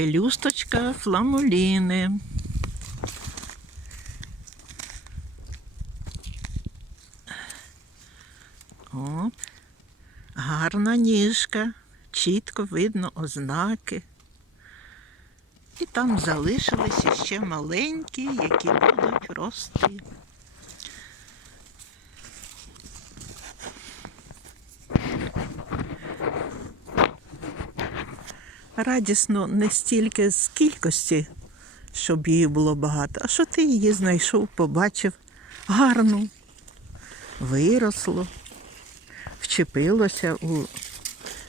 Пелюсточка фламуліни. От. Гарна ніжка, чітко видно ознаки. І там залишилися ще маленькі, які будуть рости. Радісно не стільки з кількості, щоб її було багато, а що ти її знайшов, побачив гарну, виросло, вчепилося у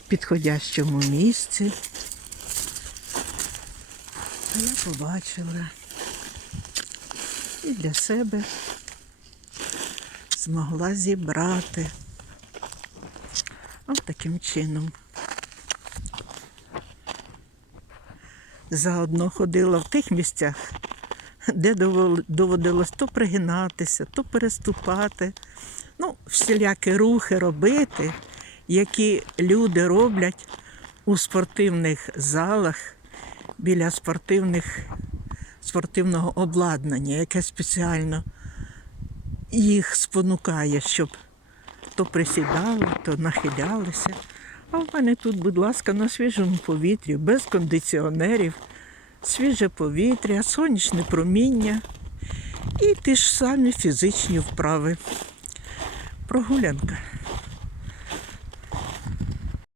підходящому місці. А я побачила і для себе змогла зібрати. Ось таким чином. Заодно ходила в тих місцях, де доводилось то пригинатися, то переступати. Ну, всілякі рухи робити, які люди роблять у спортивних залах біля спортивних, спортивного обладнання, яке спеціально їх спонукає, щоб то присідали, то нахилялися. А в мене тут, будь ласка, на свіжому повітрі, без кондиціонерів, свіже повітря, сонячне проміння і ті ж самі фізичні вправи. Прогулянка.